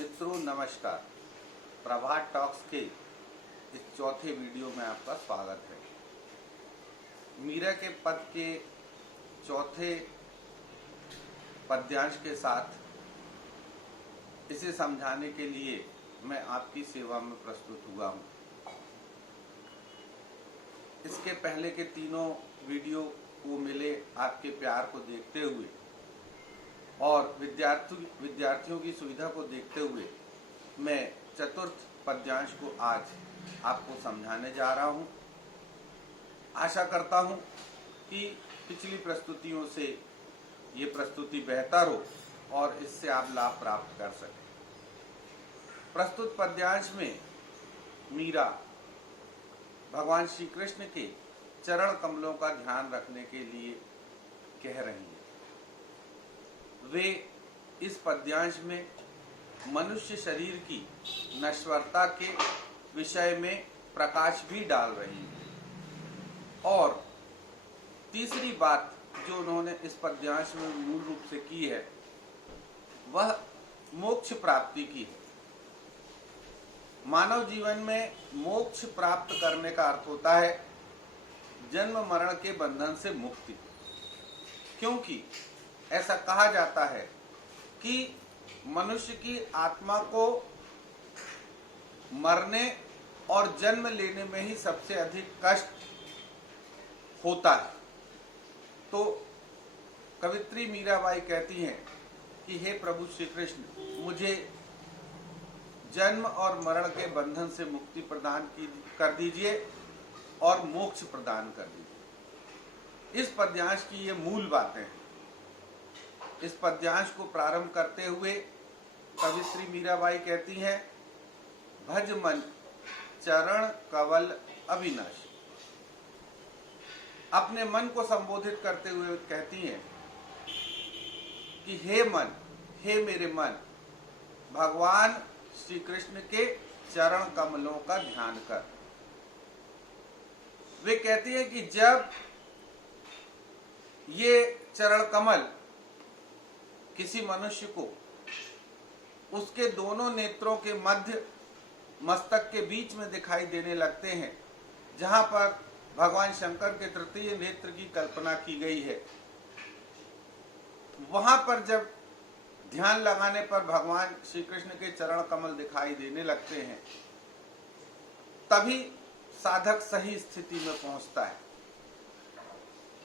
मित्रों नमस्कार। प्रभात टॉक्स के इस चौथे वीडियो में आपका स्वागत है। मीरा के पद के चौथे पद्यांश के साथ इसे समझाने के लिए मैं आपकी सेवा में प्रस्तुत हुआ हूँ। इसके पहले के तीनों वीडियो को मिले आपके प्यार को देखते हुए और विद्यार्थियों की सुविधा को देखते हुए मैं चतुर्थ पद्यांश को आज आपको समझाने जा रहा हूं। आशा करता हूं कि पिछली प्रस्तुतियों से ये प्रस्तुति बेहतर हो और इससे आप लाभ प्राप्त कर सकें। प्रस्तुत पद्यांश में मीरा भगवान श्री कृष्ण के चरण कमलों का ध्यान रखने के लिए कह रही हैं। वे इस पद्यांश में मनुष्य शरीर की नश्वरता के विषय में प्रकाश भी डाल रही हैं और तीसरी बात जो उन्होंने इस पद्यांश में मूल रूप से की है वह मोक्ष प्राप्ति की है। मानव जीवन में मोक्ष प्राप्त करने का अर्थ होता है जन्म मरण के बंधन से मुक्ति, क्योंकि ऐसा कहा जाता है कि मनुष्य की आत्मा को मरने और जन्म लेने में ही सबसे अधिक कष्ट होता है। तो कवित्री मीराबाई कहती हैं कि हे प्रभु श्री कृष्ण, मुझे जन्म और मरण के बंधन से मुक्ति प्रदान कर दीजिए और मोक्ष प्रदान कर दीजिए। इस पद्यांश की ये मूल बातें हैं। इस पद्यांश को प्रारंभ करते हुए कवित्री मीराबाई कहती हैं, भज मन चरण कवल अविनाशी। अपने मन को संबोधित करते हुए कहती हैं कि हे मन, हे मेरे मन, भगवान श्री कृष्ण के चरण कमलों का ध्यान कर। वे कहती हैं कि जब ये चरण कमल किसी मनुष्य को उसके दोनों नेत्रों के मध्य मस्तक के बीच में दिखाई देने लगते हैं, जहां पर भगवान शंकर के तृतीय नेत्र की कल्पना की गई है, वहां पर जब ध्यान लगाने पर भगवान श्री कृष्ण के चरण कमल दिखाई देने लगते हैं, तभी साधक सही स्थिति में पहुंचता है।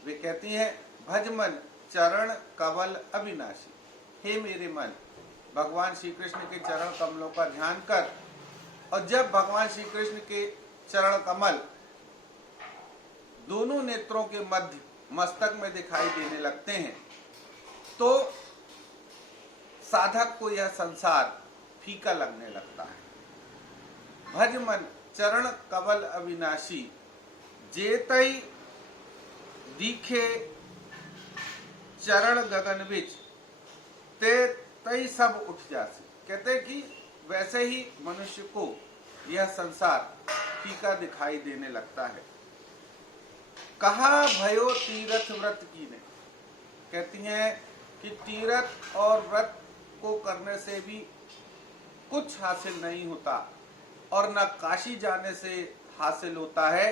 वे कहती हैं, भज मन चरण कवल अविनाशी। हे मेरे मन, भगवान श्री कृष्ण के चरण कमलों का ध्यान कर। और जब भगवान श्री कृष्ण के चरण कमल दोनों नेत्रों के मध्य मस्तक में दिखाई देने लगते हैं, तो साधक को यह संसार फीका लगने लगता है। भज मन चरण कवल अविनाशी, जेतई दिखे चरण गगन बिच, ते तई सब उठ जासी। कहते कि वैसे ही मनुष्य को यह संसार फीका दिखाई देने लगता है। कहा भयो तीरथ व्रत कीने। कहती हैं कि तीरथ और व्रत को करने से भी कुछ हासिल नहीं होता और न काशी जाने से हासिल होता है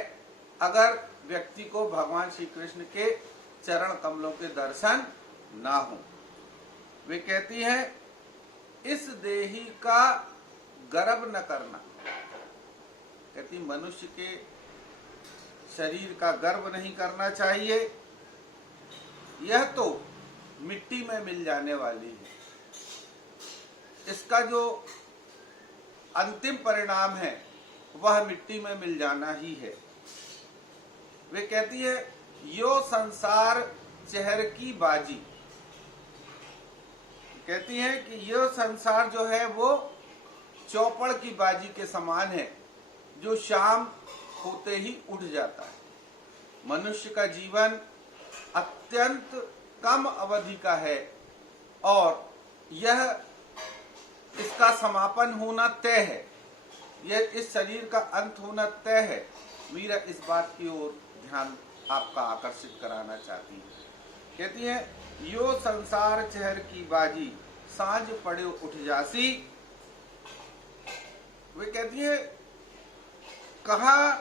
अगर व्यक्ति को भगवान श्री कृष्ण के चरण कमलों के दर्शन ना हो। वे कहती हैं, इस देही का गर्व न करना। कहती मनुष्य के शरीर का गर्व नहीं करना चाहिए, यह तो मिट्टी में मिल जाने वाली है। इसका जो अंतिम परिणाम है वह मिट्टी में मिल जाना ही है। वे कहती है, यो संसार चहर की बाजी। कहती हैं कि यह संसार जो है वो चौपड़ की बाजी के समान है, जो शाम होते ही उठ जाता है। मनुष्य का जीवन अत्यंत कम अवधि का है और यह इसका समापन होना तय है, यह इस शरीर का अंत होना तय है। मीरा इस बात की ओर ध्यान आपका आकर्षित कराना चाहती है। कहती है, यो संसार चहर की बाजी, सांझ पड़े उठ जासी, वे कहती है, कहा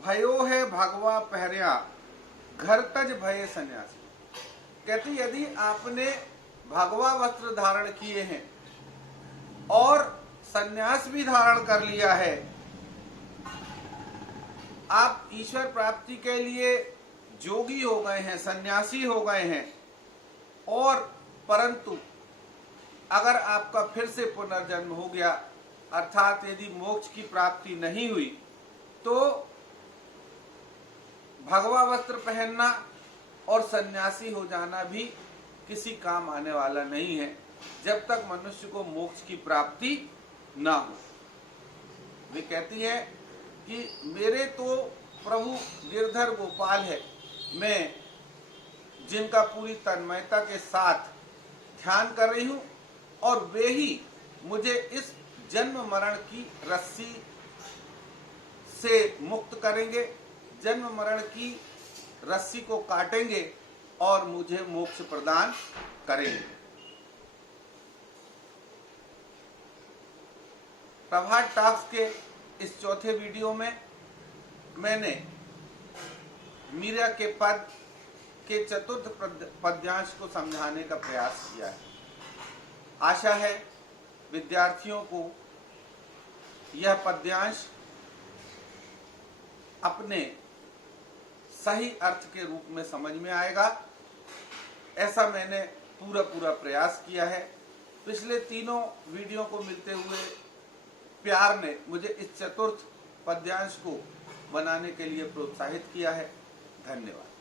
भयो है भगवा पहरिया, घर तज भये सन्यासी। कहती यदि आपने भगवा वस्त्र धारण किए हैं और सन्यास भी धारण कर लिया है, आप ईश्वर प्राप्ति के लिए जोगी हो गए हैं, सन्यासी हो गए हैं, और परंतु अगर आपका फिर से पुनर्जन्म हो गया, अर्थात यदि मोक्ष की प्राप्ति नहीं हुई, तो भगवा वस्त्र पहनना और सन्यासी हो जाना भी किसी काम आने वाला नहीं है, जब तक मनुष्य को मोक्ष की प्राप्ति ना हो। वे कहती है कि मेरे तो प्रभु गिरधर गोपाल है, मैं जिनका पूरी तन्मयता के साथ ध्यान कर रही हूं, और वे ही मुझे इस जन्म मरण की रस्सी से मुक्त करेंगे, जन्म मरण की रस्सी को काटेंगे और मुझे मोक्ष प्रदान करेंगे। प्रभात टॉक्स के इस चौथे वीडियो में मैंने मीरा के पद के चतुर्थ पद्यांश को समझाने का प्रयास किया है। आशा है विद्यार्थियों को यह पद्यांश अपने सही अर्थ के रूप में समझ में आएगा, ऐसा मैंने पूरा प्रयास किया है। पिछले तीनों वीडियो को मिलते हुए प्यार ने मुझे इस चतुर्थ पद्यांश को बनाने के लिए प्रोत्साहित किया है। धन्यवाद।